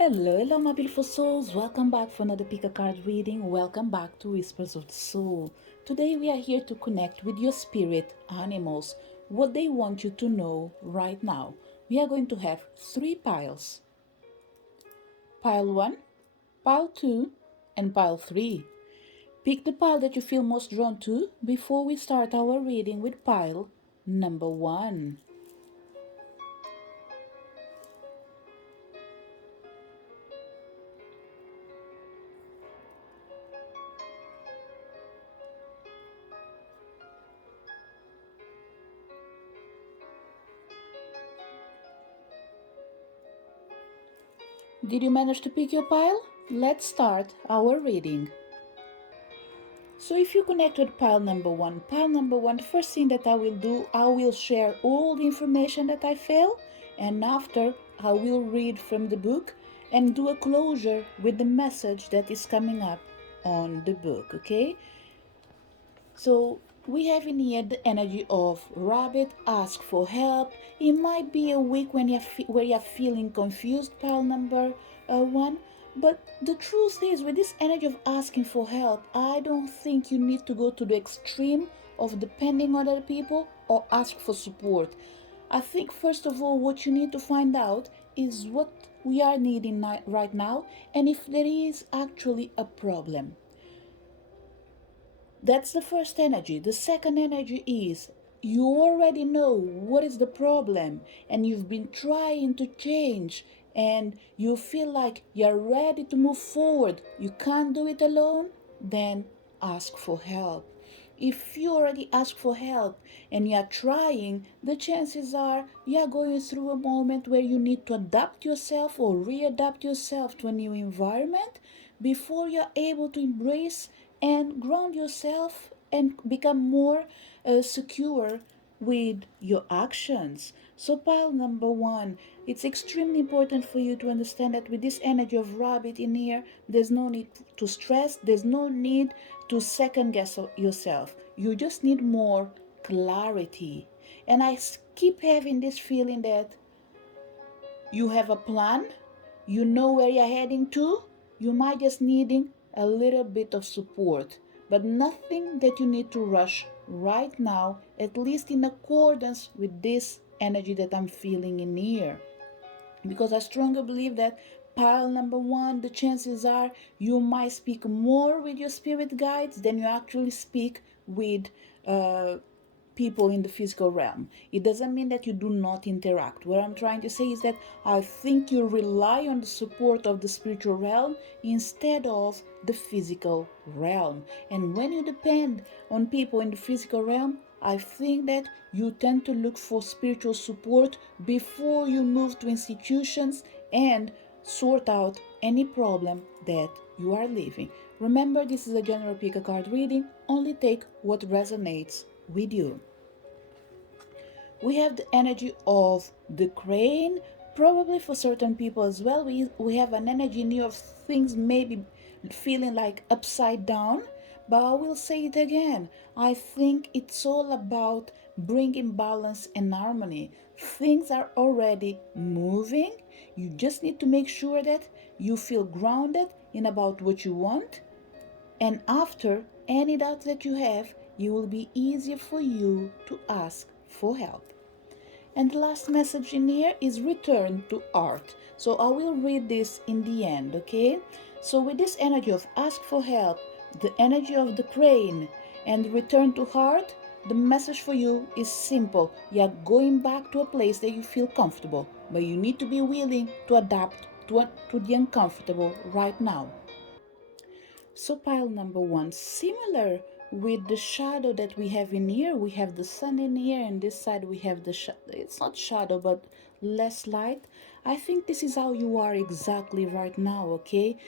Hello, my beautiful souls. Welcome back for another Peacock card reading. Welcome back to Whispers of the Soul. Today we are here to connect with your spirit animals, what they want you to know right now. We are going to have three piles. Pile 1, Pile 2, and Pile 3. Pick the pile that you feel most drawn to before we start our reading with pile number 1. Did you manage to pick your pile? Let's start our reading. So if you connect with pile number one, the first thing that I will do, I will share all the information that I feel, and after I will read from the book and do a closure with the message that is coming up on the book, okay? So we have in here the energy of rabbit, ask for help. It might be a week when where you're feeling confused, pile number one. But the truth is, with this energy of asking for help, I don't think you need to go to the extreme of depending on other people or ask for support. I think, first of all, what you need to find out is what we are needing right now and if there is actually a problem. That's the first energy. The second energy is you already know what is the problem and you've been trying to change and you feel like you're ready to move forward. You can't do it alone, then ask for help. If you already ask for help and you're trying, the chances are you're going through a moment where you need to adapt yourself or readapt yourself to a new environment before you're able to embrace and ground yourself and become more secure with your actions. So, pile number one, it's extremely important for you to understand that with this energy of rabbit in here, there's no need to stress, there's no need to second guess yourself. You just need more clarity. And I keep having this feeling that you have a plan, you know where you're heading to, you might just needing a little bit of support, but nothing that you need to rush right now, at least in accordance with this energy that I'm feeling in here. Because I strongly believe that pile number one, the chances are you might speak more with your spirit guides than you actually speak with uh, people in the physical realm. It doesn't mean that you do not interact. What I'm trying to say is that I think you rely on the support of the spiritual realm instead of the physical realm. And when you depend on people in the physical realm, I think that you tend to look for spiritual support before you move to institutions and sort out any problem that you are living. Remember, this is a general pick a card reading. Only take what resonates with you. We have the energy of the crane, probably for certain people as well. We have an energy in here of things maybe feeling like upside down, but I will say it again. I think it's all about bringing balance and harmony. Things are already moving. You just need to make sure that you feel grounded in about what you want, and after any doubt that you have, it will be easier for you to ask for help. And the last message in here is return to art. So I will read this in the end, okay? So with this energy of ask for help, the energy of the crane, and return to heart, the message for you is simple. You are going back to a place that you feel comfortable, but you need to be willing to adapt to the uncomfortable right now. So pile number one, similar with the shadow that we have in here, we have the sun in here, and this side we have the it's not shadow but less light. I think this is how you are exactly right now, okay?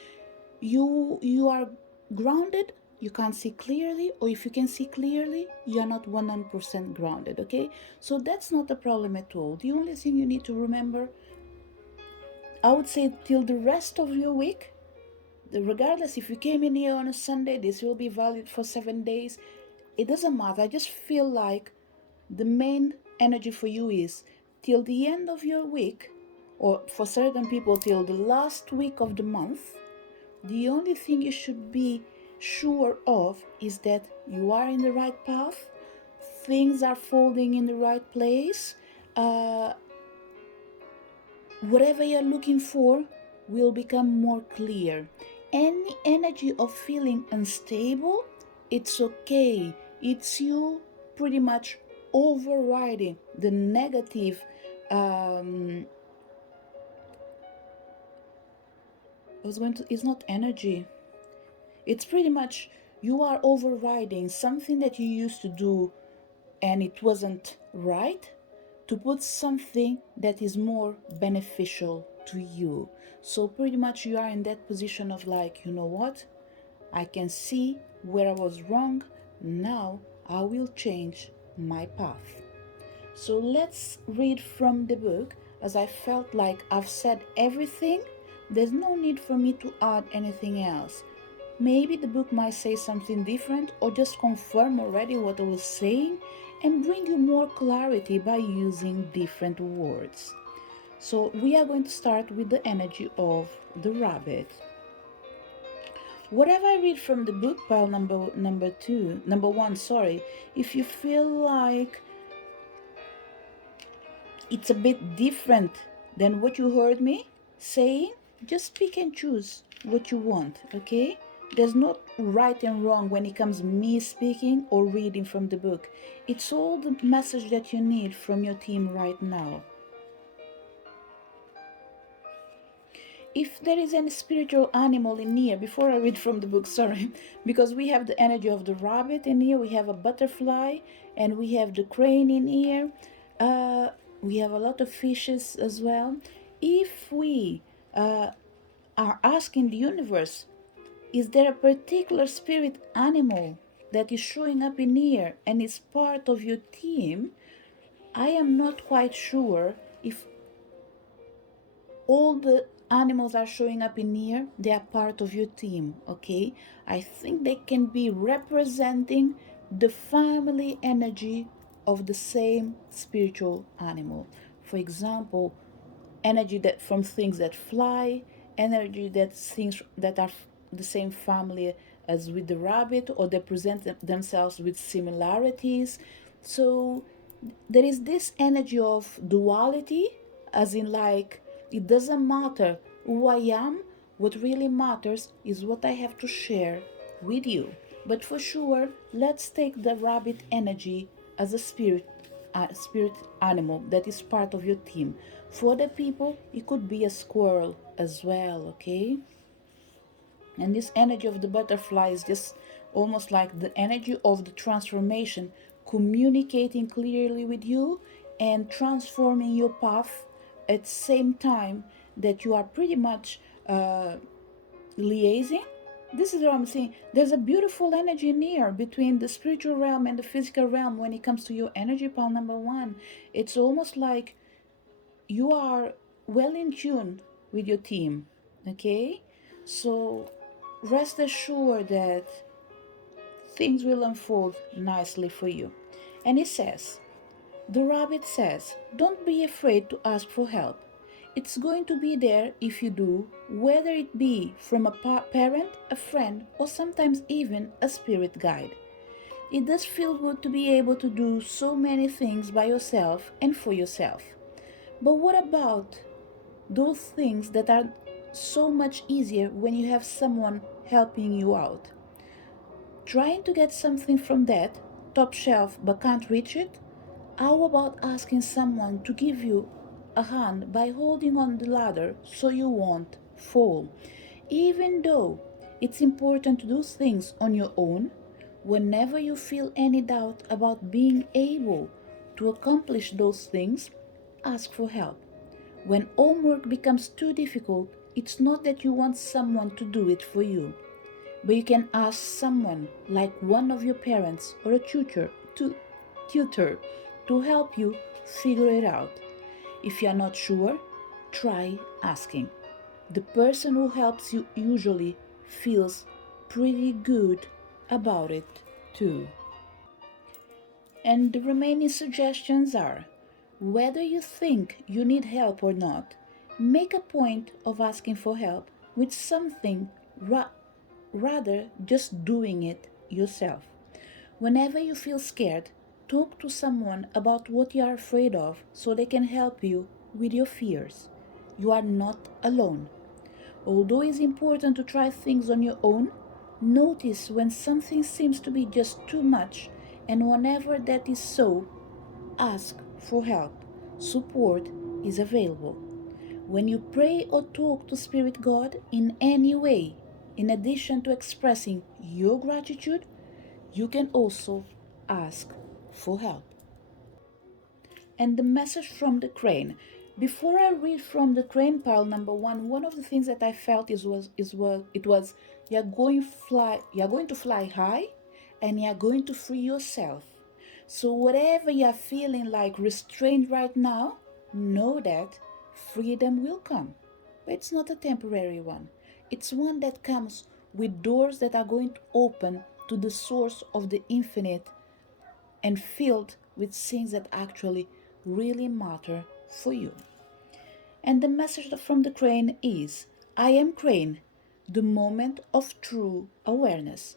You are grounded, you can't see clearly, or if you can see clearly, you are not 100% grounded, okay? So that's not a problem at all. The only thing you need to remember, I would say, till the rest of your week, regardless if you came in here on a Sunday, this will be valid for 7 days. It doesn't matter. I just feel like the main energy for you is till the end of your week, or for certain people till the last week of the month, the only thing you should be sure of is that you are in the right path, things are folding in the right place, whatever you're looking for will become more clear. Any energy of feeling unstable, it's okay. It's you pretty much overriding the negative it's not energy. It's pretty much you are overriding something that you used to do and it wasn't right to put something that is more beneficial to you. So pretty much you are in that position of like, you know what? I can see where I was wrong. Now I will change my path. So let's read from the book, as I felt like I've said everything. There's no need for me to add anything else. Maybe the book might say something different or just confirm already what I was saying and bring you more clarity by using different words. So we are going to start with the energy of the rabbit. Whatever I read from the book, pile number one, if you feel like it's a bit different than what you heard me saying, just pick and choose what you want, okay? There's not right and wrong when it comes me speaking or reading from the book. It's all the message that you need from your team right now. If there is any spiritual animal in here, before I read from the book, because we have the energy of the rabbit in here, we have a butterfly, and we have the crane in here. We have a lot of fishes as well. If we are asking the universe, is there a particular spirit animal that is showing up in here and is part of your team? I am not quite sure if all the animals are showing up in here, they are part of your team, okay? I think they can be representing the family energy of the same spiritual animal. For example, energy that from things that fly, energy that things that are the same family as with the rabbit, or they present themselves with similarities. So there is this energy of duality, as in like it doesn't matter who I am, what really matters is what I have to share with you. But for sure, let's take the rabbit energy as a spirit animal that is part of your team. For the people, it could be a squirrel as well, okay? And this energy of the butterfly is just almost like the energy of the transformation, communicating clearly with you and transforming your path at the same time that you are pretty much liaising. This is what I'm saying. There's a beautiful energy in here between the spiritual realm and the physical realm when it comes to your energy pile number one. It's almost like you are well in tune with your team, okay? So rest assured that things will unfold nicely for you. And it says, the rabbit says, don't be afraid to ask for help. It's going to be there if you do, whether it be from a parent, a friend, or sometimes even a spirit guide. It does feel good to be able to do so many things by yourself and for yourself. But what about those things that are so much easier when you have someone helping you out? Trying to get something from that top shelf but can't reach it? How about asking someone to give you a hand by holding on the ladder so you won't fall? Even though it's important to do things on your own, whenever you feel any doubt about being able to accomplish those things, ask for help. When homework becomes too difficult, it's not that you want someone to do it for you, but you can ask someone like one of your parents or a tutor to help you figure it out. If you're not sure, try asking. The person who helps you usually feels pretty good about it too. And the remaining suggestions are, whether you think you need help or not, Make a point of asking for help with something rather just doing it yourself. Whenever you feel scared, talk to someone about what you are afraid of so they can help you with your fears. You are not alone. Although it's important to try things on your own, notice when something seems to be just too much, and whenever that is so, ask for help. Support is available. When you pray or talk to Spirit God in any way, in addition to expressing your gratitude, you can also ask for help. And the message from the crane. Before I read from the crane pile number one of the things that I felt was you're going to fly high and you're going to free yourself. So whatever you're feeling like restrained right now, know that freedom will come. But it's not a temporary one. It's one that comes with doors that are going to open to the source of the infinite and filled with things that actually really matter for you. And the message from the crane is I am crane, the moment of true awareness.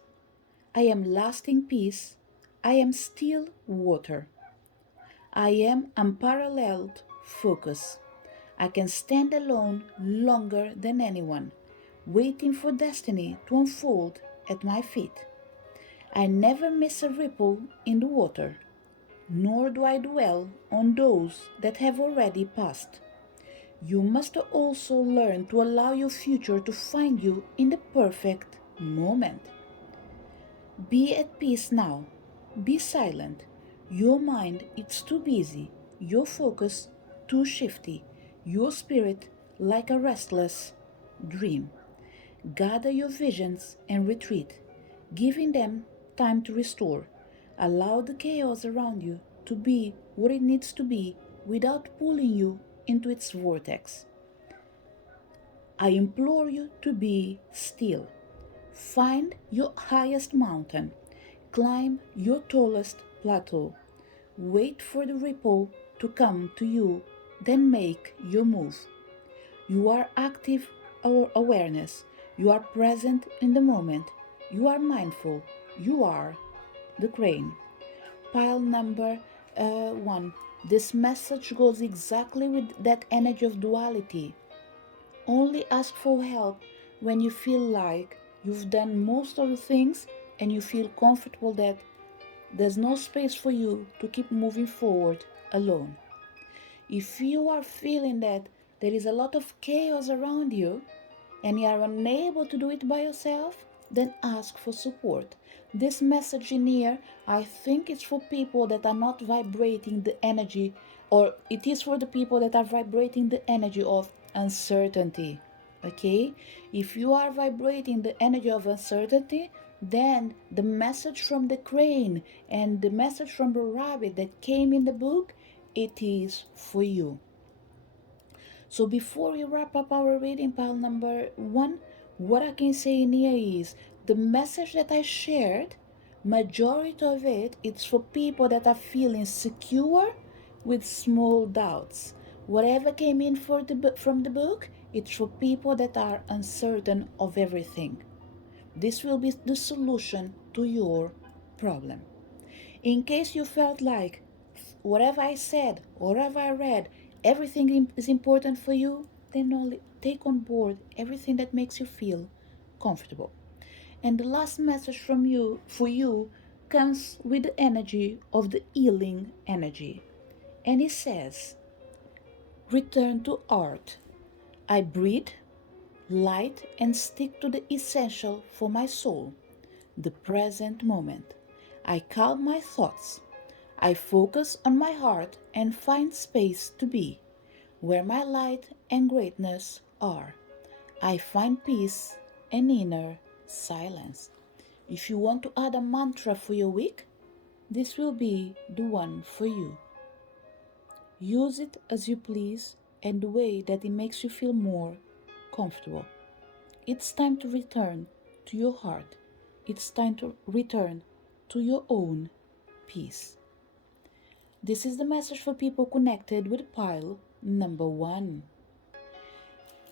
I am lasting peace. I am still water. I am unparalleled focus. I can stand alone longer than anyone, waiting for destiny to unfold at my feet. I never miss a ripple in the water, nor do I dwell on those that have already passed. You must also learn to allow your future to find you in the perfect moment. Be at peace now. Be silent. Your mind is too busy, your focus too shifty, your spirit like a restless dream. Gather your visions and retreat, giving them time to restore. Allow the chaos around you to be what it needs to be without pulling you into its vortex. I implore you to be still. Find your highest mountain. Climb your tallest plateau. Wait for the ripple to come to you, then make your move. You are active awareness. You are present in the moment. You are mindful. You are the crane. Pile number one. This message goes exactly with that energy of duality. Only ask for help when you feel like you've done most of the things and you feel comfortable that there's no space for you to keep moving forward alone. If you are feeling that there is a lot of chaos around you and you are unable to do it by yourself, then ask for support. This message in here, I think it's for people that are not vibrating the energy, or it is for the people that are vibrating the energy of uncertainty. Okay? If you are vibrating the energy of uncertainty, then the message from the crane and the message from the rabbit that came in the book, it is for you. So before we wrap up our reading pile number one, what I can say in here is the message that I shared, majority of it, it's for people that are feeling secure with small doubts. Whatever came in from the book, it's for people that are uncertain of everything. This will be the solution to your problem. In case you felt like whatever I said, whatever I read, everything is important for you, then only take on board everything that makes you feel comfortable. And the last message from you for you comes with the energy of the healing energy. And it says, return to art. I breathe, light, and stick to the essential for my soul, the present moment. I calm my thoughts. I focus on my heart and find space to be where my light and greatness are. I find peace and inner silence. If you want to add a mantra for your week, this will be the one for you. Use it as you please and the way that it makes you feel more comfortable. It's time to return to your heart. It's time to return to your own peace. This is the message for people connected with pile number one.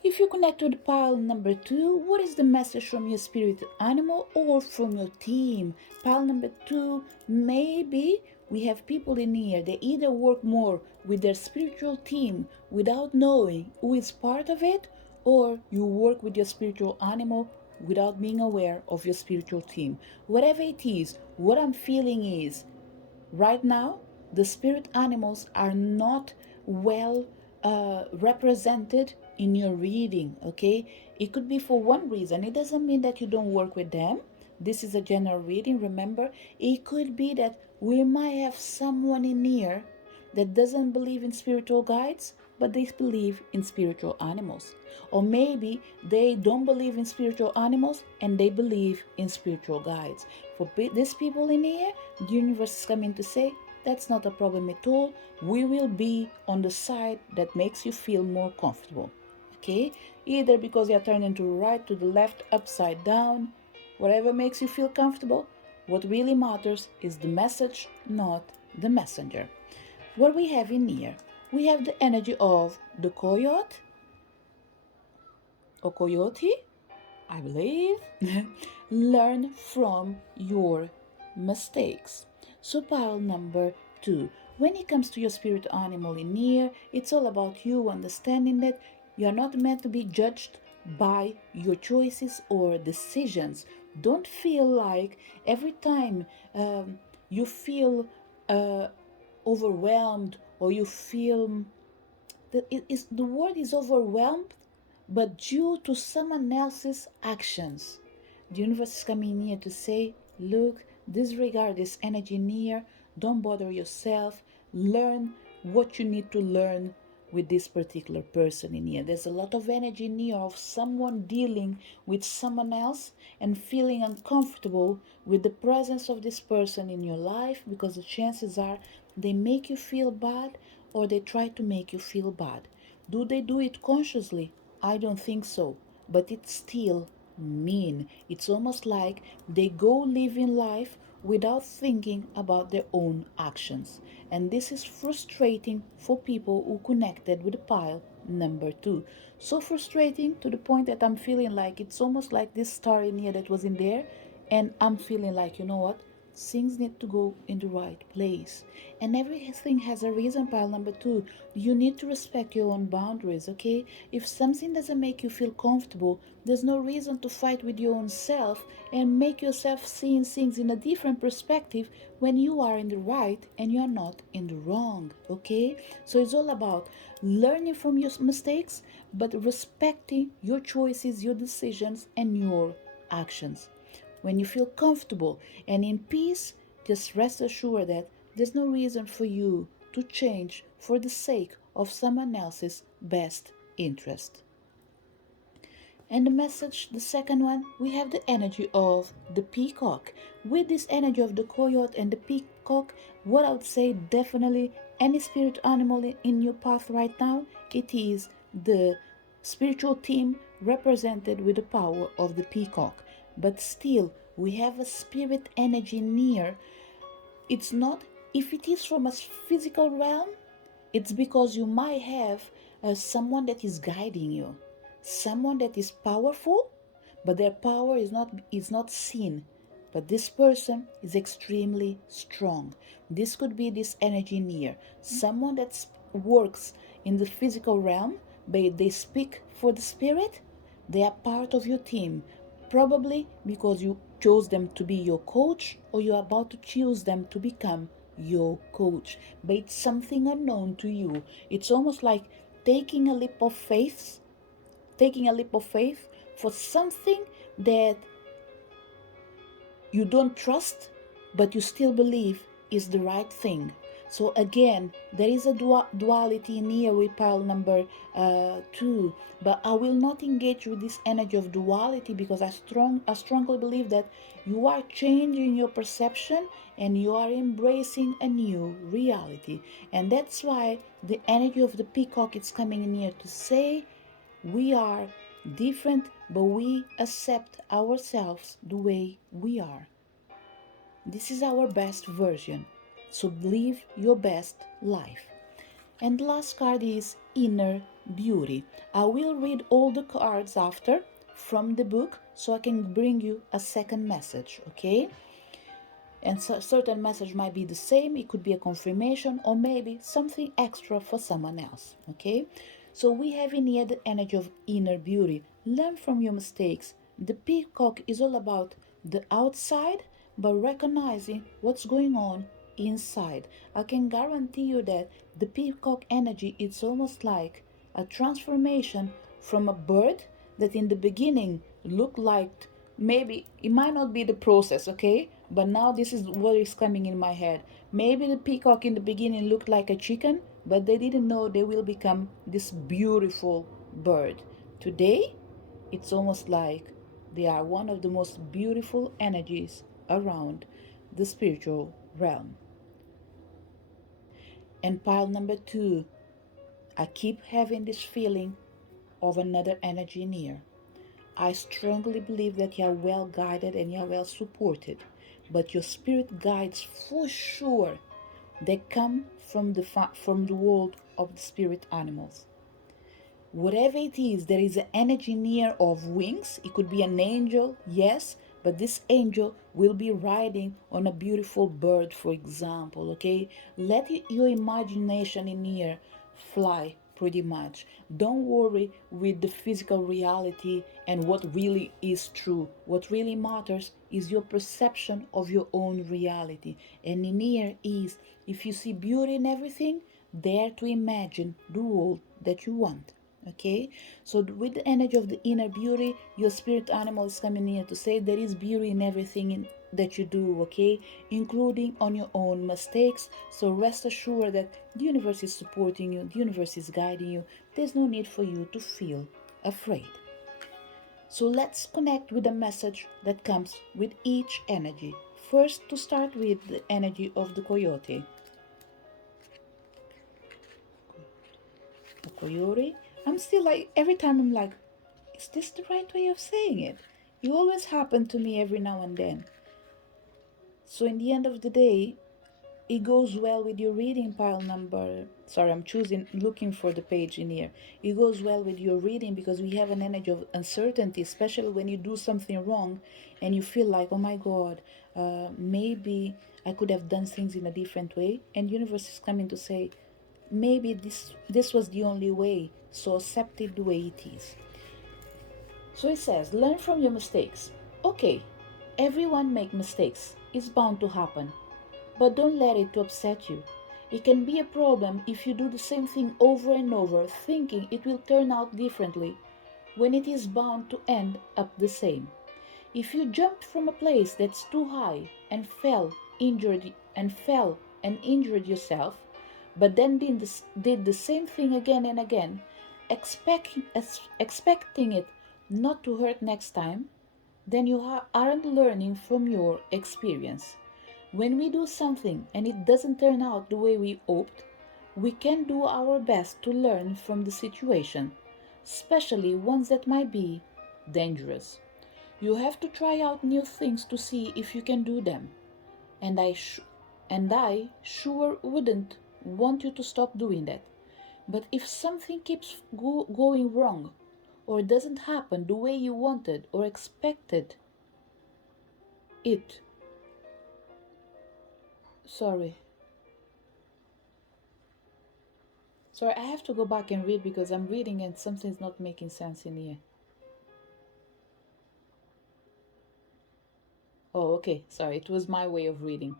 If you connect with pile number 2, what is the message from your spirit animal or from your team? Pile number 2, maybe we have people in here, they either work more with their spiritual team without knowing who is part of it, or you work with your spiritual animal without being aware of your spiritual team. Whatever it is, what I'm feeling is right now, the spirit animals are not well represented in your reading, okay? It could be for one reason. It doesn't mean that you don't work with them. This is a general reading, remember. It could be that we might have someone in here that doesn't believe in spiritual guides, but they believe in spiritual animals. Or maybe they don't believe in spiritual animals and they believe in spiritual guides. For these people in here, the universe is coming to say, that's not a problem at all. We will be on the side that makes you feel more comfortable. Okay? Either because you're turning to the right, to the left, upside down, whatever makes you feel comfortable. What really matters is the message, not the messenger. What we have in here, we have the energy of the coyote or coyote, I believe. Learn from your mistakes. So pile number 2, when it comes to your spirit animal in here, it's all about you understanding that you're not meant to be judged by your choices or decisions. Don't feel like every time you feel uh, overwhelmed, or you feel that it is, the word is overwhelmed, but due to someone else's actions. The universe is coming here to say, look, disregard this energy near, don't bother yourself, learn what you need to learn with this particular person in here. There's a lot of energy in here of someone dealing with someone else and feeling uncomfortable with the presence of this person in your life, because the chances are they make you feel bad or they try to make you feel bad. Do they do it consciously? I don't think so, but it's still mean. It's almost like they go living life without thinking about their own actions. And this is frustrating for people who connected with the pile number 2. So frustrating to the point that I'm feeling like it's almost like this star in here that was in there, and I'm feeling like, you know what? Things need to go in the right place. And everything has a reason, pile number 2. You need to respect your own boundaries, okay? If something doesn't make you feel comfortable, there's no reason to fight with your own self and make yourself seeing things in a different perspective when you are in the right and you're not in the wrong, okay? So it's all about learning from your mistakes, but respecting your choices, your decisions, and your actions. When you feel comfortable and in peace, just rest assured that there's no reason for you to change for the sake of someone else's best interest. And the message, the second one, we have the energy of the peacock. With this energy of the coyote and the peacock, what I would say, definitely any spirit animal in your path right now, it is the spiritual team represented with the power of the peacock. But still, we have a spirit energy near. It's not, if it is from a physical realm, it's because you might have someone that is guiding you, someone that is powerful, but their power is not seen. But this person is extremely strong. This could be this energy near someone that works in the physical realm, but they speak for the spirit. They are part of your team, probably because you chose them to be your coach or you're about to choose them to become your coach. But it's something unknown to you. It's almost like taking a leap of faith, taking a leap of faith for something that you don't trust, but you still believe is the right thing. So again, there is a duality in here with pile number 2, but I will not engage with this energy of duality because I strongly believe that you are changing your perception and you are embracing a new reality. And that's why the energy of the peacock is coming in here to say we are different, but we accept ourselves the way we are. This is our best version. So live your best life. And the last card is inner beauty. I will read all the cards after from the book so I can bring you a second message, okay? And so certain message might be the same, it could be a confirmation or maybe something extra for someone else, okay? So we have in here the energy of inner beauty. Learn from your mistakes. The peacock is all about the outside but recognizing what's going on inside. I can guarantee you that the peacock energy, it's almost like a transformation from a bird that in the beginning looked like, maybe it might not be the process, okay, but now this is what is coming in my head. Maybe the peacock in the beginning looked like a chicken, but they didn't know they will become this beautiful bird. Today it's almost like they are one of the most beautiful energies around the spiritual realm. And pile number 2, I keep having this feeling of another energy near. I strongly believe that you are well guided and you are well supported, but your spirit guides for sure, they come from the world of the spirit animals. Whatever it is, there is an energy near of wings. It could be an angel, yes, but this angel will be riding on a beautiful bird, for example, okay? Let your imagination in here fly pretty much. Don't worry with the physical reality and what really is true. What really matters is your perception of your own reality. And in here is, if you see beauty in everything, dare to imagine the world that you want. Okay, so with the energy of the inner beauty, your spirit animal is coming here to say there is beauty in everything that you do, okay, including on your own mistakes. So rest assured that the universe is supporting you, the universe is guiding you. There's no need for you to feel afraid. So let's connect with the message that comes with each energy. First, to start with the energy of the coyote. The coyote. I'm still like, every time I'm like, is this the right way of saying it? It always happens to me every now and then. So in the end of the day, it goes well with your reading pile number. Sorry, I'm looking for the page in here. It goes well with your reading because we have an energy of uncertainty, especially when you do something wrong and you feel like, oh my God, maybe I could have done things in a different way. And universe is coming to say, maybe this was the only way, so accept it the way it is. So it says, learn from your mistakes. Okay, everyone make mistakes. It's bound to happen. But don't let it to upset you. It can be a problem if you do the same thing over and over, thinking it will turn out differently, when it is bound to end up the same. If you jumped from a place that's too high and fell and injured yourself, but then did the same thing again and again, expecting it not to hurt next time, then you aren't learning from your experience. When we do something and it doesn't turn out the way we hoped, we can do our best to learn from the situation, especially ones that might be dangerous. You have to try out new things to see if you can do them. And I sure wouldn't want you to stop doing that. But if something keeps going wrong, or doesn't happen the way you wanted or expected it, sorry. Sorry, I have to go back and read because I'm reading and something's not making sense in here. Oh, okay, sorry, it was my way of reading.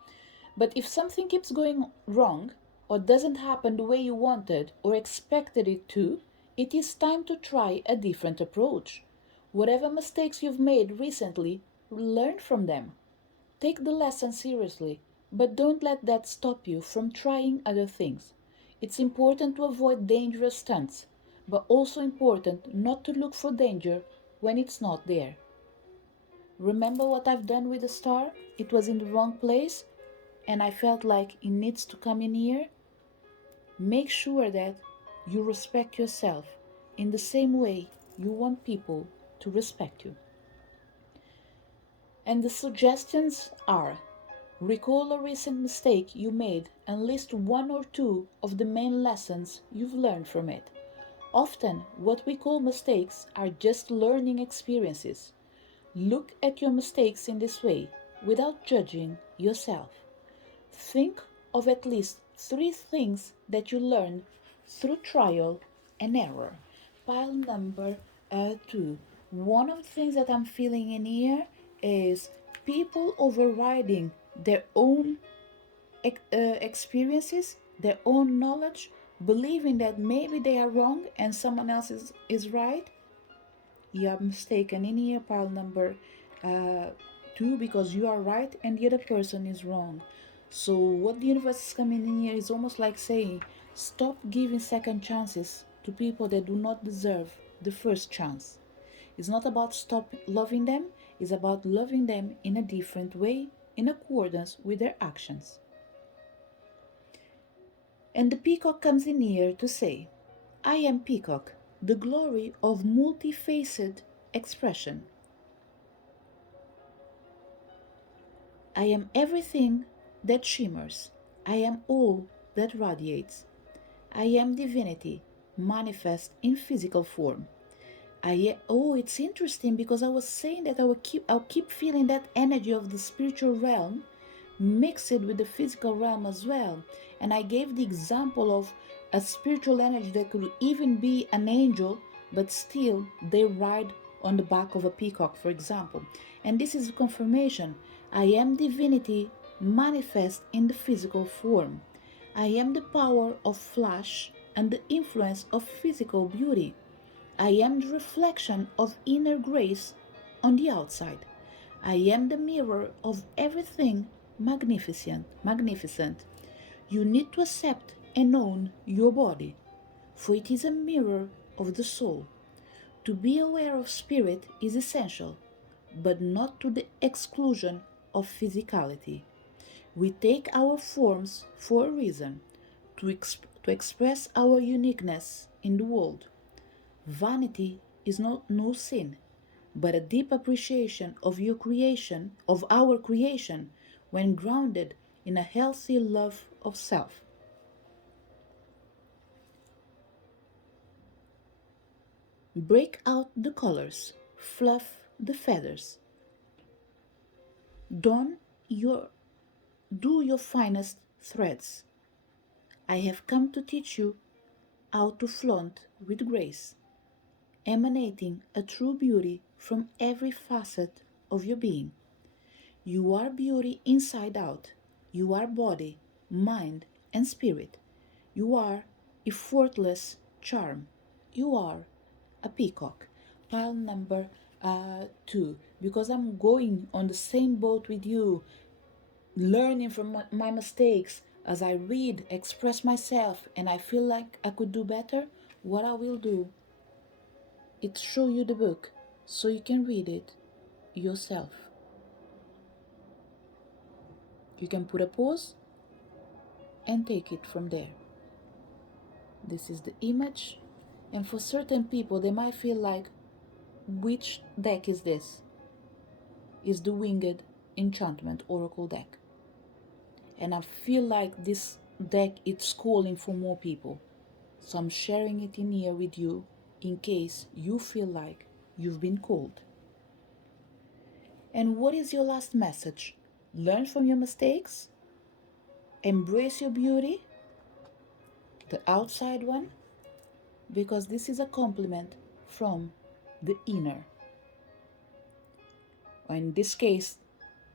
But if something keeps going wrong, or doesn't happen the way you wanted or expected it to, it is time to try a different approach. Whatever mistakes you've made recently, learn from them. Take the lesson seriously, but don't let that stop you from trying other things. It's important to avoid dangerous stunts, but also important not to look for danger when it's not there. Remember what I've done with the star? It was in the wrong place and I felt like it needs to come in here. Make sure that you respect yourself in the same way you want people to respect you. And the suggestions are: recall a recent mistake you made and list one or two of the main lessons you've learned from it. Often, what we call mistakes are just learning experiences. Look at your mistakes in this way, without judging yourself. Think of at least three things that you learned through trial and error. Pile number two. One of the things that I'm feeling in here is people overriding their own experiences, their own knowledge, believing that maybe they are wrong and someone else is right. You are mistaken in here, pile number two, because you are right and the other person is wrong. So, what the universe is coming in here is almost like saying, stop giving second chances to people that do not deserve the first chance. It's not about stop loving them, it's about loving them in a different way, in accordance with their actions. And the peacock comes in here to say, I am Peacock, the glory of multifaceted expression. I am everything that shimmers. I am all that radiates. I am divinity, manifest in physical form. Oh, it's interesting because I was saying that I'll keep feeling that energy of the spiritual realm mixed with the physical realm as well. And I gave the example of a spiritual energy that could even be an angel, but still they ride on the back of a peacock, for example. And this is a confirmation. I am divinity manifest in the physical form. I am the power of flash and the influence of physical beauty. I am the reflection of inner grace on the outside. I am the mirror of everything magnificent. You need to accept and own your body, for it is a mirror of the soul. To be aware of spirit is essential, but not to the exclusion of physicality. We take our forms for a reason, to express our uniqueness in the world. Vanity is not no sin, but a deep appreciation of your creation, of our creation, when grounded in a healthy love of self. Break out the colors, fluff the feathers. Don your do your finest threads. I have come to teach you how to flaunt with grace, emanating a true beauty from every facet of your being. You are beauty inside out. You are body, mind, and spirit. You are effortless charm. You are a peacock. Pile number two. Because I'm going on the same boat with you, learning from my mistakes as I read, express myself, and I feel like I could do better. What I will do is show you the book so you can read it yourself. You can put a pause and take it from there. This is the image, and for certain people they might feel like, which deck is this? Is the Winged Enchantment Oracle deck. And I feel like this deck is calling for more people, so I'm sharing it in here with you in case you feel like you've been called. And what is your last message? Learn from your mistakes, embrace your beauty, the outside one, because this is a compliment from the inner. Or in this case,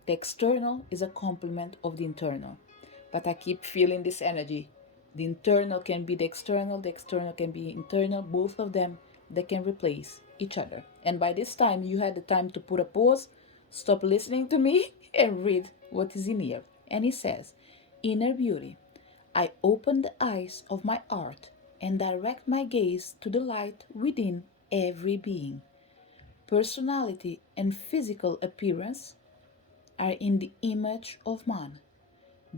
the external is a complement of the internal. But I keep feeling this energy. The internal can be the external can be internal, both of them, they can replace each other. And by this time, you had the time to put a pause, stop listening to me, and read what is in here. And he says, inner beauty. I open the eyes of my heart and direct my gaze to the light within every being. Personality and physical appearance are in the image of man.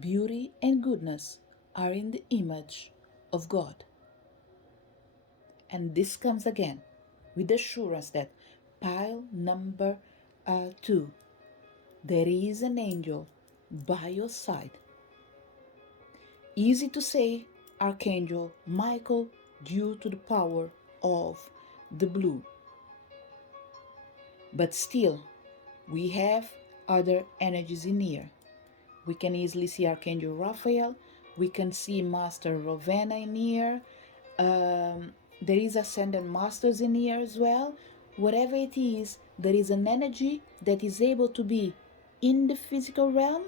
Beauty and goodness are in the image of God. And this comes again with assurance that pile number two, there is an angel by your side. Easy to say, Archangel Michael, due to the power of the blue. But still, we have other energies in here. We can easily see Archangel Raphael. We can see Master Ravenna in here. There is Ascended Masters in here as well. Whatever it is, there is an energy that is able to be in the physical realm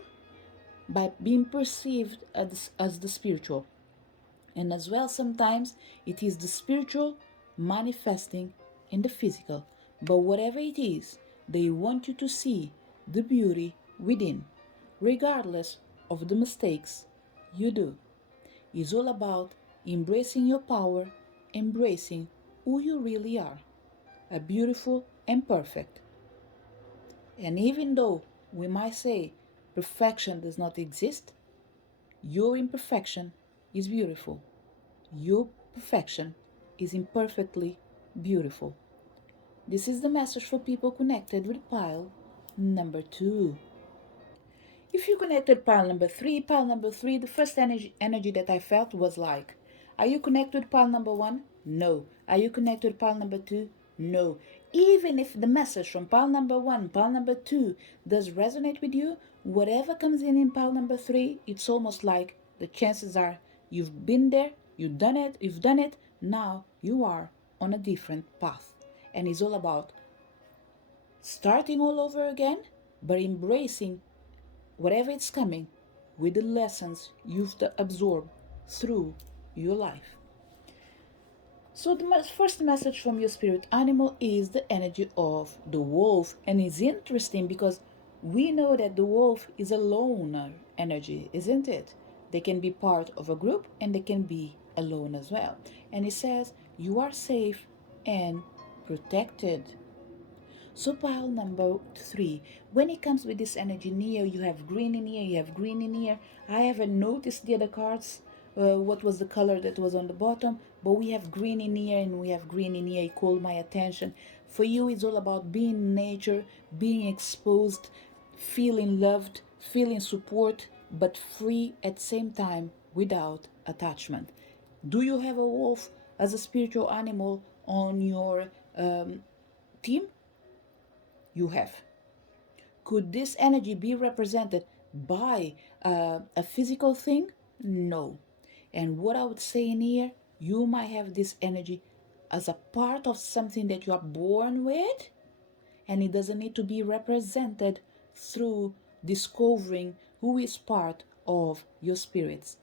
by being perceived as the spiritual. And as well, sometimes it is the spiritual manifesting in the physical. But whatever it is, they want you to see the beauty within, regardless of the mistakes you do. It's all about embracing your power, embracing who you really are, a beautiful and perfect. And even though we might say perfection does not exist, your imperfection is beautiful. Your perfection is imperfectly beautiful. This is the message for people connected with pile number 2. If you connected pile number three, the first energy that I felt was like, are you connected with pile number 1? No. Are you connected with pile number 2? No. Even if the message from pile number 1, pile number 2 does resonate with you, whatever comes in pile number 3, it's almost like the chances are you've been there, you've done it, now you are on a different path. And it's all about starting all over again, but embracing whatever it's coming with the lessons you've absorbed through your life. So the first message from your spirit animal is the energy of the wolf. And it's interesting because we know that the wolf is a loner energy, isn't it? They can be part of a group and they can be alone as well. And it says you are safe and protected. So pile number 3, when it comes with this energy near, you have green in here, you have green in here. I haven't noticed the other cards, what was the color that was on the bottom, but we have green in here and we have green in here. It called my attention. For you, it's all about being in nature, being exposed, feeling loved, feeling support, but free at the same time without attachment. Do you have a wolf as a spiritual animal on your team? You have. Could this energy be represented by a physical thing? No. And what I would say in here, you might have this energy as a part of something that you are born with, and it doesn't need to be represented through discovering who is part of your spirit's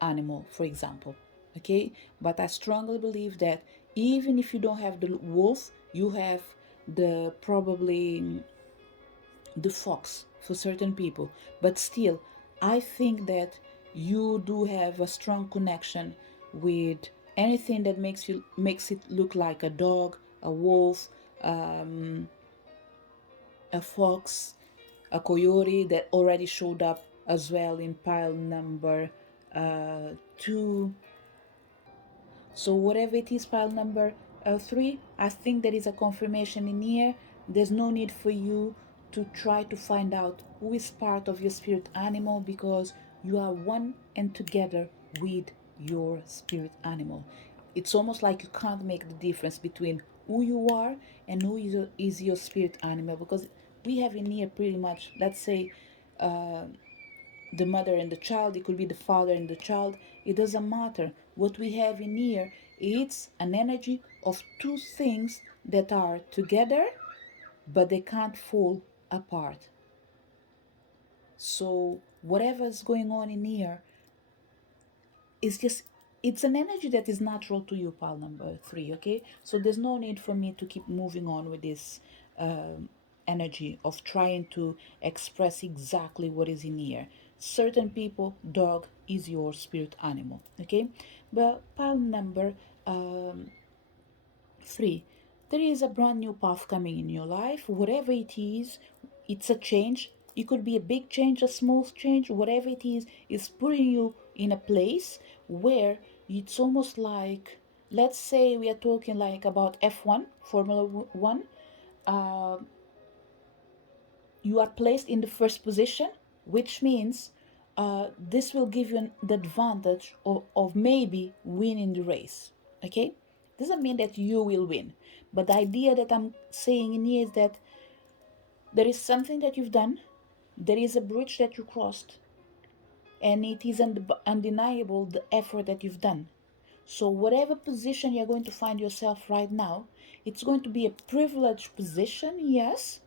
animal, for example. Okay? But I strongly believe that even if you don't have the wolf, you have the probably the fox for certain people. But still, I think that you do have a strong connection with anything that makes it look like a dog, a wolf, um, a fox, a coyote that already showed up as well in pile number 2. So whatever it is, pile number 3, I think there is a confirmation in here. There's no need for you to try to find out who is part of your spirit animal, because you are one and together with your spirit animal. It's almost like you can't make the difference between who you are and who is your spirit animal, because we have in here pretty much, let's say, the mother and the child, it could be the father and the child. It doesn't matter. What we have in here, it's an energy of two things that are together but they can't fall apart. So whatever's going on in here is just, it's an energy that is natural to you, pile number 3. Okay, so there's no need for me to keep moving on with this energy of trying to express exactly what is in here. Certain people, dog is your spirit animal. Okay, but pile number 3, there is a brand new path coming in your life. Whatever it is, it's a change. It could be a big change, a small change, whatever it is putting you in a place where it's almost like, let's say we are talking like about F1, Formula 1. Uh, you are placed in the first position, which means this will give you the advantage of maybe winning the race. Okay, Doesn't mean that you will win. But the idea that I'm saying in here is that there is something that you've done, there is a bridge that you crossed, and it is undeniable the effort that you've done. So, whatever position you're going to find yourself right now, it's going to be a privileged position, yes,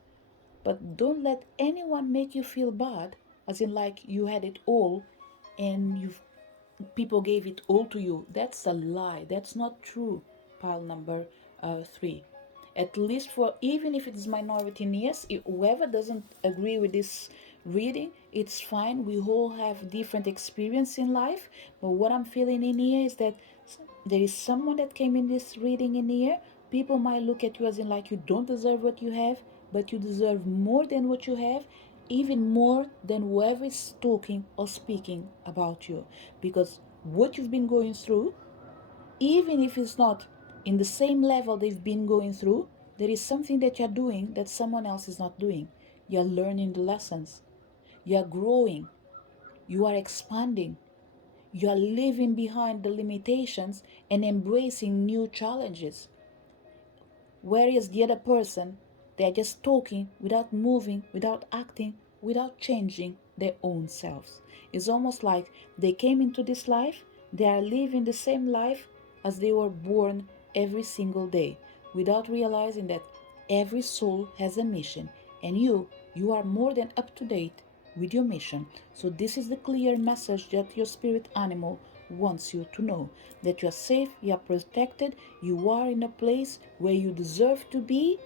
but don't let anyone make you feel bad, as in like you had it all and people gave it all to you. That's a lie. That's not true. Pile number 3. At least for, even if it's minority yes, whoever doesn't agree with this reading, it's fine. We all have different experience in life. But what I'm feeling in here is that there is someone that came in this reading in here. People might look at you as in like you don't deserve what you have, but you deserve more than what you have, even more than whoever is talking or speaking about you. Because what you've been going through, even if it's not in the same level they've been going through, there is something that you're doing that someone else is not doing. You're learning the lessons. You're growing. You are expanding. You are leaving behind the limitations and embracing new challenges. Whereas the other person, they're just talking without moving, without acting, without changing their own selves. It's almost like they came into this life, they are living the same life as they were born every single day, without realizing that every soul has a mission, and you are more than up to date with your mission. So, this is the clear message that your spirit animal wants you to know, that you are safe, you are protected, you are in a place where you deserve to be.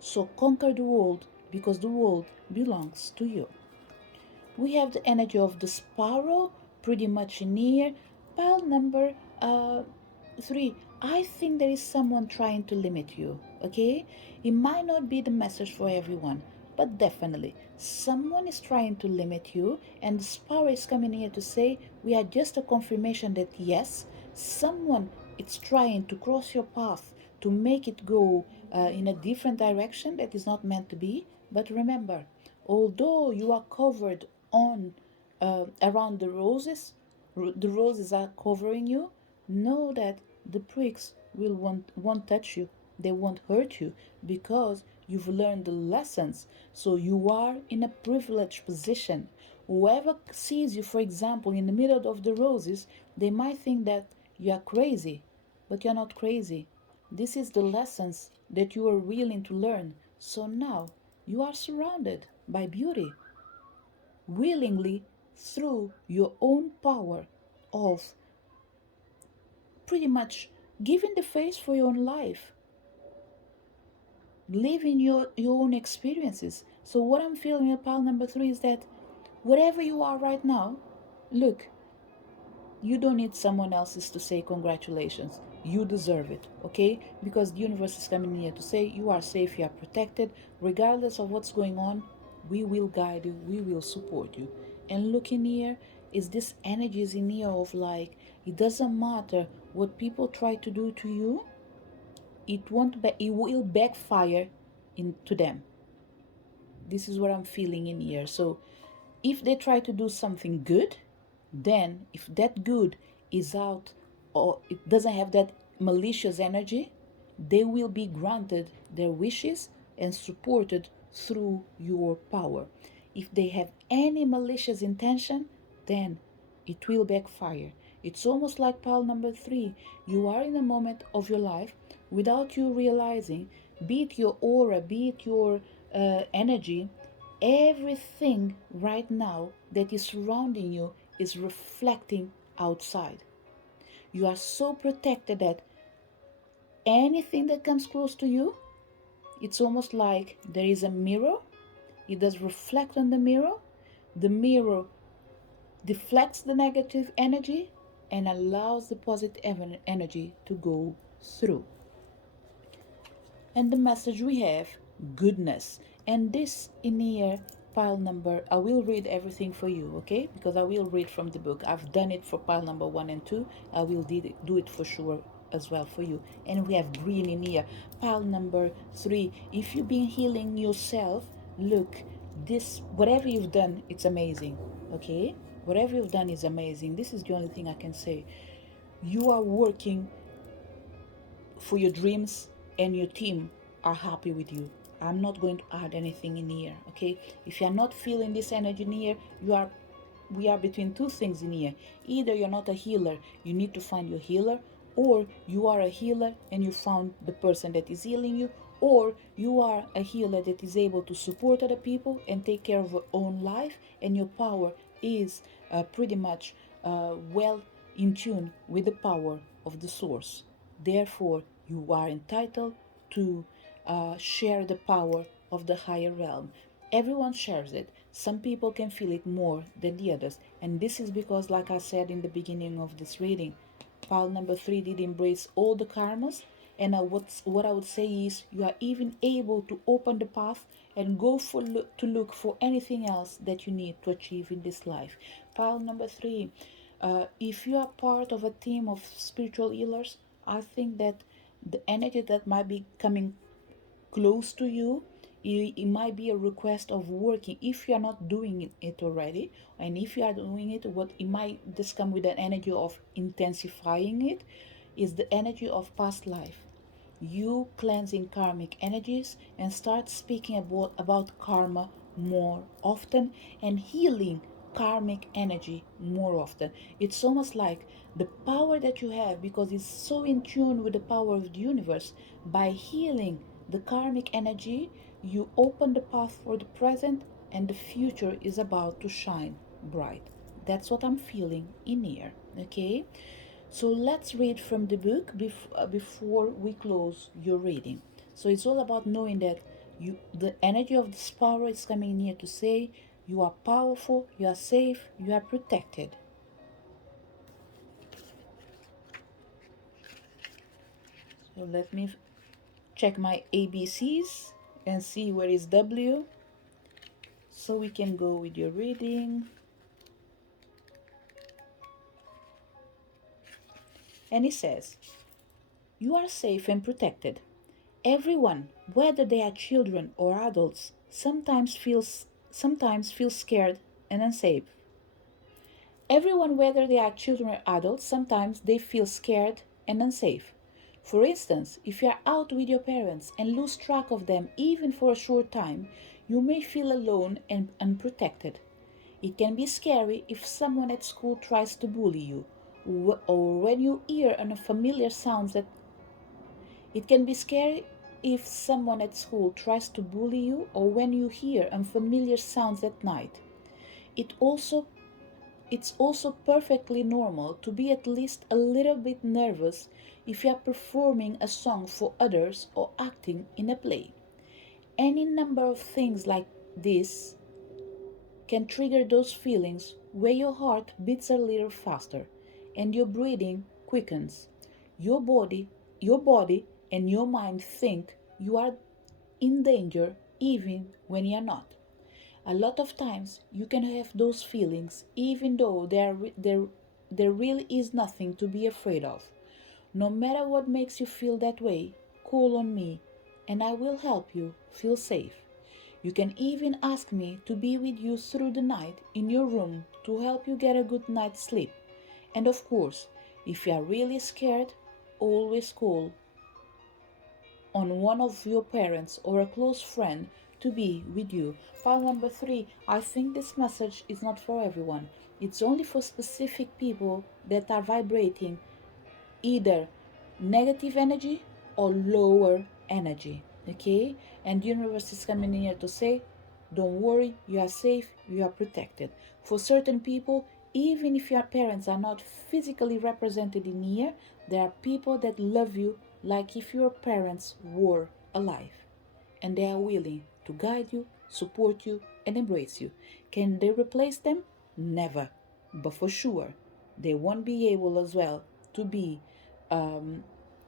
So, conquer the world because the world belongs to you. We have the energy of the sparrow pretty much in here. Pile number 3. I think there is someone trying to limit you, okay? It might not be the message for everyone, but definitely someone is trying to limit you, and the sparrow is coming here to say we are just a confirmation that yes, someone is trying to cross your path to make it go in a different direction that is not meant to be. But remember, although you are covered on around the roses, the roses are covering you, know that the pricks won't touch you, they won't hurt you, because you've learned the lessons. So you are in a privileged position. Whoever sees you, for example, in the middle of the roses, they might think that you are crazy, but you're not crazy. This is the lessons that you are willing to learn. So now you are surrounded by beauty, willingly, through your own power of pretty much giving the face for your own life, living your own experiences. So, what I'm feeling in pile number 3 is that wherever you are right now, look, you don't need someone else's to say congratulations. You deserve it, okay? Because the universe is coming here to say you are safe, you are protected, regardless of what's going on. We will guide you, we will support you. And look in here, is this energy is in here of like, it doesn't matter what people try to do to you, it will backfire into them. This is what I'm feeling in here. So if they try to do something good, then if that good is out or it doesn't have that malicious energy, they will be granted their wishes and supported through your power. If they have any malicious intention, then it will backfire. It's almost like pile number 3. You are in a moment of your life without you realizing, be it your aura, be it your energy, everything right now that is surrounding you is reflecting outside. You are so protected that anything that comes close to you, it's almost like there is a mirror. It does reflect on the mirror. The mirror deflects the negative energy and allows the positive energy to go through. And the message we have, goodness. And this in here, pile number, I will read everything for you, okay? Because I will read from the book. I've done it for pile number 1 and 2. I will do it for sure as well for you. And we have green in here. Pile number 3, if you've been healing yourself, look, this, whatever you've done, it's amazing, okay? Whatever you've done is amazing. This is the only thing I can say. You are working for your dreams, and your team are happy with you. I'm not going to add anything in here, okay? If you're not feeling this energy in here, we are between two things in here. Either you're not a healer, you need to find your healer, or you are a healer and you found the person that is healing you, or you are a healer that is able to support other people and take care of your own life, and your power is pretty much well in tune with the power of the source. Therefore, you are entitled to share the power of the higher realm. Everyone shares it. Some people can feel it more than the others. And this is because, like I said in the beginning of this reading, pile number 3 did embrace all the karmas. And what I would say is, you are even able to open the path and go to look for anything else that you need to achieve in this life. Pile number 3, if you are part of a team of spiritual healers, I think that the energy that might be coming close to you, it might be a request of working if you are not doing it already. And if you are doing it, what it might just come with an energy of intensifying it is the energy of past life. You cleansing karmic energies and start speaking about karma more often, and healing karmic energy more often. It's almost like the power that you have, because it's so in tune with the power of the universe. By healing the karmic energy, you open the path for the present, and the future is about to shine bright. That's what I'm feeling in here, okay? So let's read from the book before we close your reading. So it's all about knowing that the energy of the sparrow is coming in here to say you are powerful, you are safe, you are protected. So let me check my ABCs and see where is W, so we can go with your reading. And it says, you are safe and protected. Everyone, whether they are children or adults, sometimes feels scared and unsafe. Everyone, whether they are children or adults, sometimes they feel scared and unsafe. For instance, if you are out with your parents and lose track of them even for a short time, you may feel alone and unprotected. It can be scary if someone at school tries to bully you, or when you hear unfamiliar sounds that it can be scary if someone at school tries to bully you, or when you hear unfamiliar sounds at night. It also it's also perfectly normal to be at least a little bit nervous if you are performing a song for others or acting in a play. Any number of things like this can trigger those feelings where your heart beats a little faster and your breathing quickens. Your body, your body and your mind think you are in danger even when you are not. A lot of times you can have those feelings even though there really is nothing to be afraid of. No matter what makes you feel that way, call on me and I will help you feel safe. You can even ask me to be with you through the night in your room to help you get a good night's sleep. And of course, if you are really scared, always call on one of your parents or a close friend to be with you. File number 3, I think this message is not for everyone. It's only for specific people that are vibrating either negative energy or lower energy. Okay? And the universe is coming in here to say, don't worry, you are safe, you are protected. For certain people, even if your parents are not physically represented in here, there are people that love you like if your parents were alive, and they are willing to guide you, support you, and embrace you. Can they replace them? Never. But for sure, they won't be able as well to be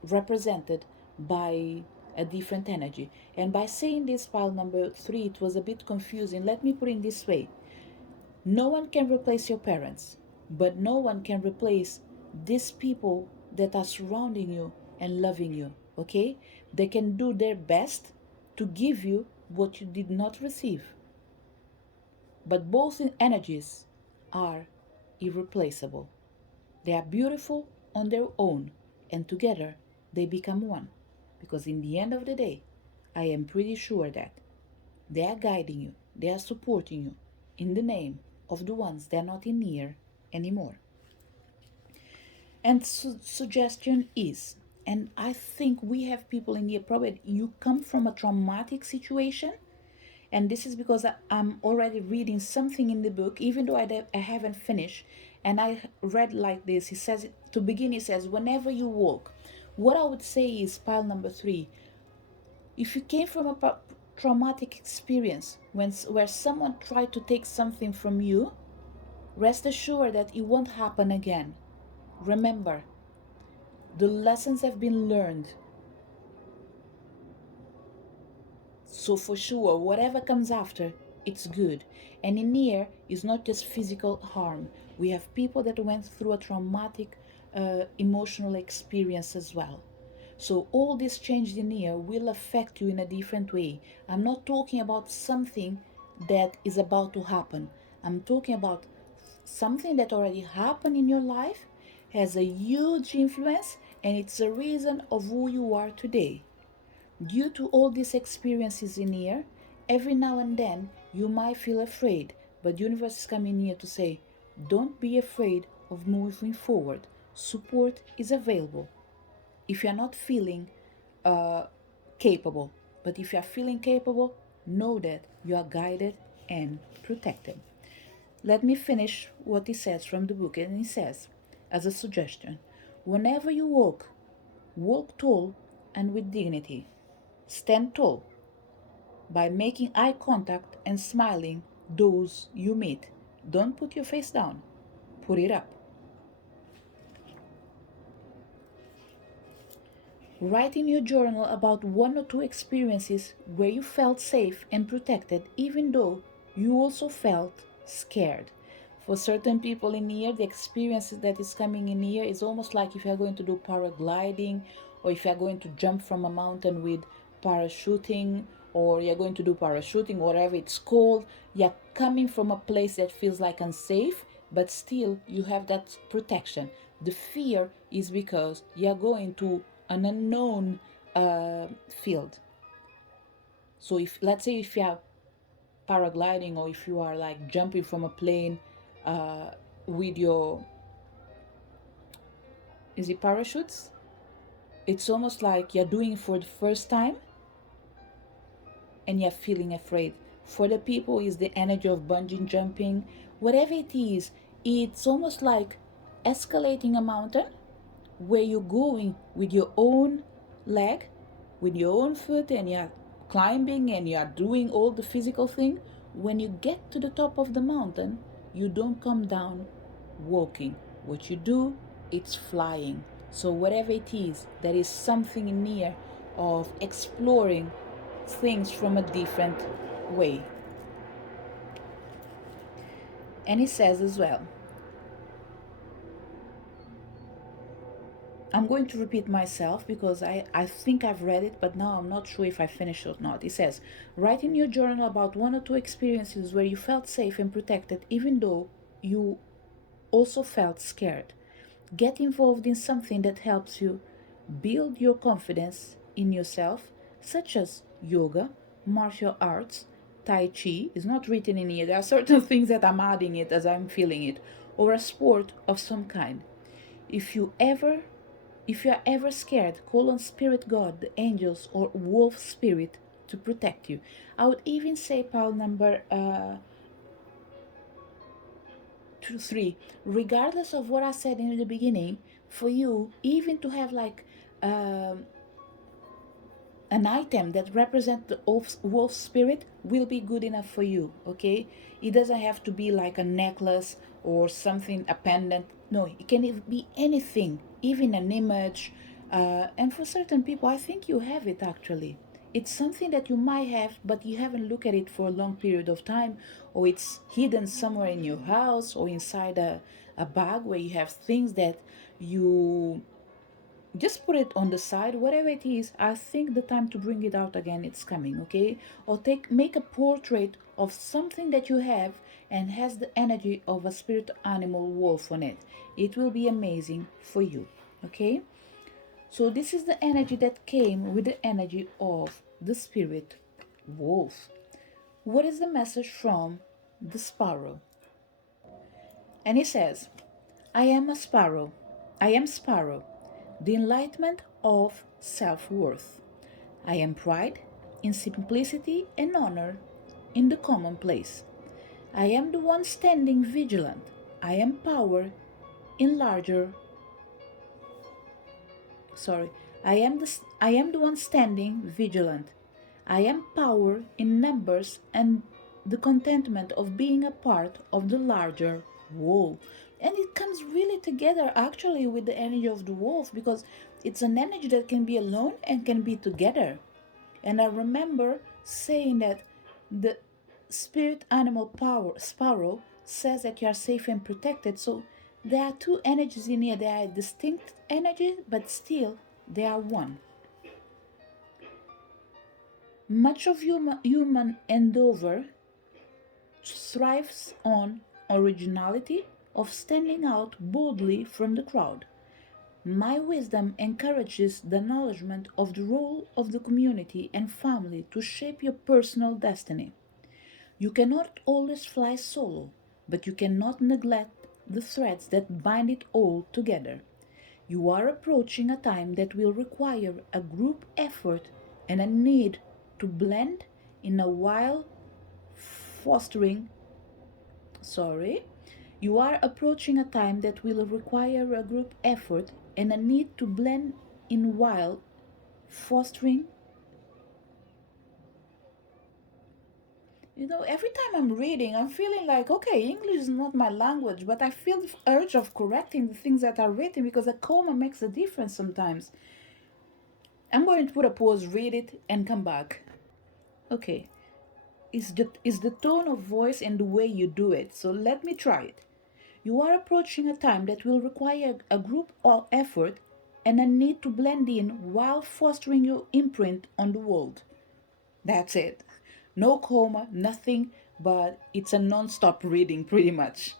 represented by a different energy. And by saying this, file number 3, it was a bit confusing. Let me put it this way. No one can replace your parents, but no one can replace these people that are surrounding you and loving you, okay? They can do their best to give you what you did not receive. But both energies are irreplaceable. They are beautiful on their own, and together they become one. Because in the end of the day, I am pretty sure that they are guiding you, they are supporting you in the name of the ones that are not in here anymore. And suggestion is, and I think we have people in here, probably you come from a traumatic situation, and this is because I'm already reading something in the book, even though I haven't finished. And I read like this. He says, to begin, he says, whenever you walk, what I would say is pile number 3. If you came from a traumatic experience where someone tried to take something from you, rest assured that it won't happen again. Remember, the lessons have been learned. So for sure, whatever comes after, it's good. And in here is not just physical harm. We have people that went through a traumatic emotional experience as well. So all this change in here will affect you in a different way. I'm not talking about something that is about to happen. I'm talking about something that already happened in your life, has a huge influence, and it's a reason of who you are today. Due to all these experiences in here, every now and then you might feel afraid, but the universe is coming here to say, don't be afraid of moving forward. Support is available. If you're not feeling uh, capable, but if you're feeling capable, know that you are guided and protected. Let me finish what he says from the book, and he says, as a suggestion, whenever you walk, walk tall and with dignity. Stand tall by making eye contact and smiling those you meet. Don't put your face down, put it up. Write in your journal about 1 or 2 experiences where you felt safe and protected, even though you also felt scared. For certain people in here, the experiences that is coming in here is almost like if you're going to do paragliding, or if you're going to jump from a mountain with parachuting, or you're going to do parachuting, whatever it's called. You're coming from a place that feels like unsafe, but still you have that protection. The fear is because you're going to an unknown field. So if, let's say, if you are paragliding, or if you are like jumping from a plane uh, with your, is it parachutes, it's almost like you're doing it for the first time and you're feeling afraid. For the people, is the energy of bungee jumping, whatever it is. It's almost like escalating a mountain where you're going with your own leg, with your own foot, and you're climbing and you're doing all the physical thing. When you get to the top of the mountain, you don't come down walking. What you do, it's flying. So whatever it is, there is something in here of exploring things from a different way. And he says as well, I'm going to repeat myself because I think I've read it, but now I'm not sure if I finished it or not. It says, write in your journal about 1 or 2 experiences where you felt safe and protected, even though you also felt scared. Get involved in something that helps you build your confidence in yourself, such as yoga, martial arts, tai chi. Is not written in here. There are certain things that I'm adding it as I'm feeling it, or a sport of some kind. If you are ever scared, call on spirit god, the angels, or wolf spirit to protect you. I would even say pile number 3, regardless of what I said in the beginning, for you, even to have like an item that represents the wolf spirit will be good enough for you, okay? It doesn't have to be like a necklace or something, a pendant. No, it can be anything, even an image. And for certain people, I think you have it actually. It's something that you might have, but you haven't looked at it for a long period of time, or it's hidden somewhere in your house or inside a bag where you have things that you just put it on the side, whatever it is. I think the time to bring it out again, it's coming, okay? Or make a portrait of something that you have and has the energy of a spirit animal wolf on it. It will be amazing for you, okay? So this is the energy that came with the energy of the spirit wolf. What is the message from the sparrow? And he says, I am a sparrow. I am sparrow, the enlightenment of self-worth. I am pride in simplicity and honor in the commonplace. I am the one standing vigilant. I am power in larger sorry. I am the one standing vigilant. I am power in numbers and the contentment of being a part of the larger whole. And it comes really together actually with the energy of the wolf, because it's an energy that can be alone and can be together. And I remember saying that the spirit animal power sparrow says that you are safe and protected. So there are two energies in here. They are distinct energies, but still they are one. Much of human endeavor thrives on originality, of standing out boldly from the crowd. My wisdom encourages the acknowledgement of the role of the community and family to shape your personal destiny. You cannot always fly solo, but you cannot neglect the threads that bind it all together. You are approaching a time that will require a group effort and a need to blend in a while fostering sorry you are approaching a time that will require a group effort and a need to blend in while fostering. Every time I'm reading, I'm feeling like, okay, English is not my language, but I feel the urge of correcting the things that are written because a comma makes a difference sometimes. I'm going to put a pause, read it, and come back. Okay, it's the tone of voice and the way you do it, so let me try it. You are approaching a time that will require a group of effort and a need to blend in while fostering your imprint on the world. That's it. No comma, nothing, but it's a non stop reading pretty much.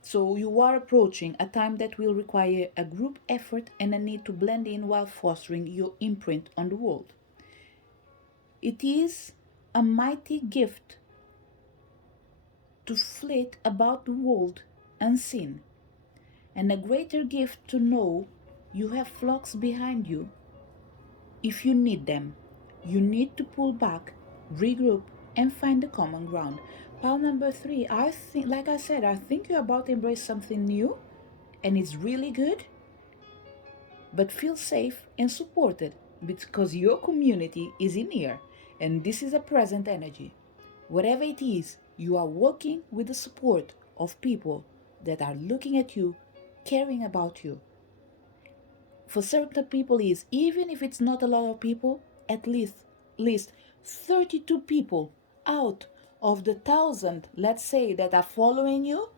So you are approaching a time that will require a group effort and a need to blend in while fostering your imprint on the world. It is a mighty gift to flit about the world unseen, and a greater gift to know you have flocks behind you if you need them. You need to pull back, regroup, and find the common ground. Pile number 3, I think, like I said, I think you're about to embrace something new and it's really good, but feel safe and supported because your community is in here and this is a present energy. Whatever it is, you are working with the support of people that are looking at you, caring about you. For certain people is, even if it's not a lot of people, at least 32 people out of the 1,000, let's say, that are following you,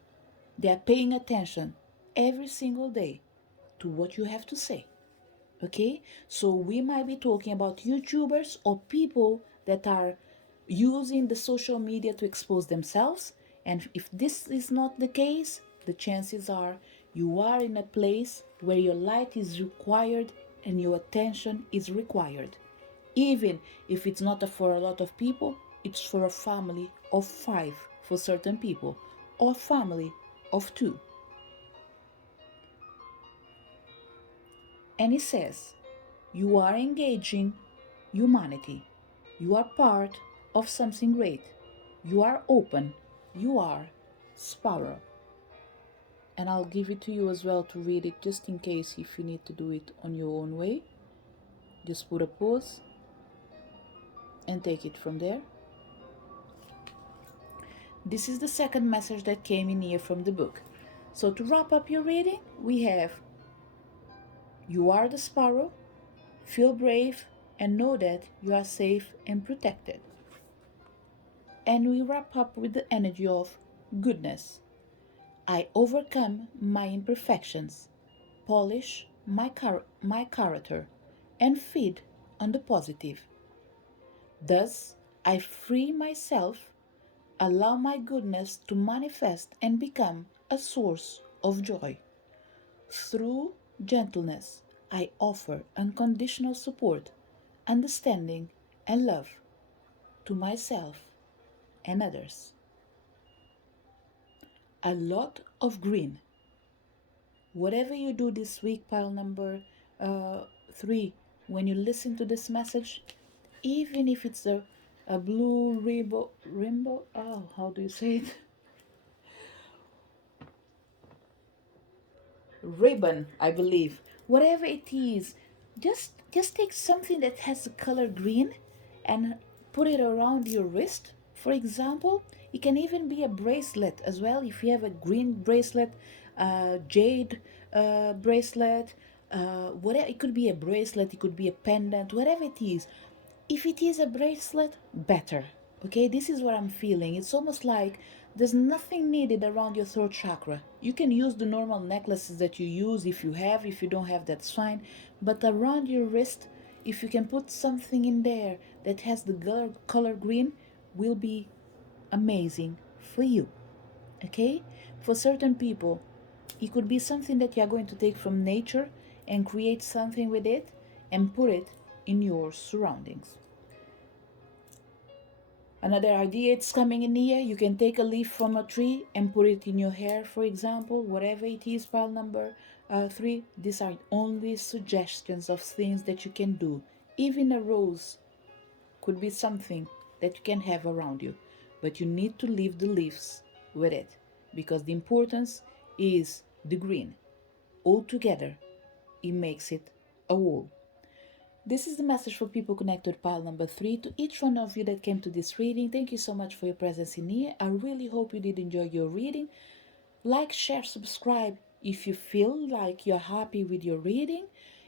they are paying attention every single day to what you have to say. Okay, so we might be talking about YouTubers or people that are using the social media to expose themselves. And if this is not the case, the chances are you are in a place where your light is required and your attention is required. Even if it's not for a lot of people, it's for a family of 5 for certain people, or a family of 2. And it says, you are engaging humanity. You are part of something great. You are open. You are sparrow. And I'll give it to you as well to read it just in case if you need to do it on your own way. Just put a pause and take it from there. This is the second message that came in here from the book. So to wrap up your reading, we have, you are the sparrow, feel brave, and know that you are safe and protected. And we wrap up with the energy of goodness. I overcome my imperfections, polish my character, and feed on the positive. Thus, I free myself, allow my goodness to manifest and become a source of joy. Through gentleness, I offer unconditional support, understanding, and love to myself and others. A lot of green. Whatever you do this week, pile number 3, when you listen to this message, even if it's a blue rainbow, oh, how do you say it? Ribbon, I believe. Whatever it is, just take something that has the color green and put it around your wrist. For example, it can even be a bracelet as well. If you have a green bracelet, jade bracelet, whatever, it could be a bracelet, it could be a pendant, whatever it is. If it is a bracelet, better. Okay, this is what I'm feeling. It's almost like there's nothing needed around your throat chakra. You can use the normal necklaces that you use if you have. If you don't have, that's fine. But around your wrist, if you can put something in there that has the color green, will be amazing for you. Okay, for certain people, it could be something that you are going to take from nature and create something with it and put it in your surroundings. Another idea it's coming in here, you can take a leaf from a tree and put it in your hair, for example, whatever it is, pile number 3. These are only suggestions of things that you can do. Even a rose could be something that you can have around you, but you need to leave the leaves with it because the importance is the green. Altogether, it makes it a whole. This is the message for people connected pile number 3. To each one of you that came to this reading, thank you so much for your presence in here. I really hope you did enjoy your reading. Like, share, subscribe if you feel like you're happy with your reading.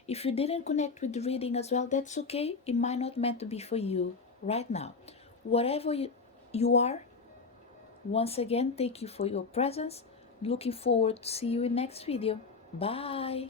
If you didn't connect with the reading as well, that's okay. It might not meant to be for you right now. Whatever you are, once again, thank you for your presence. Looking forward to see you in next video. Bye.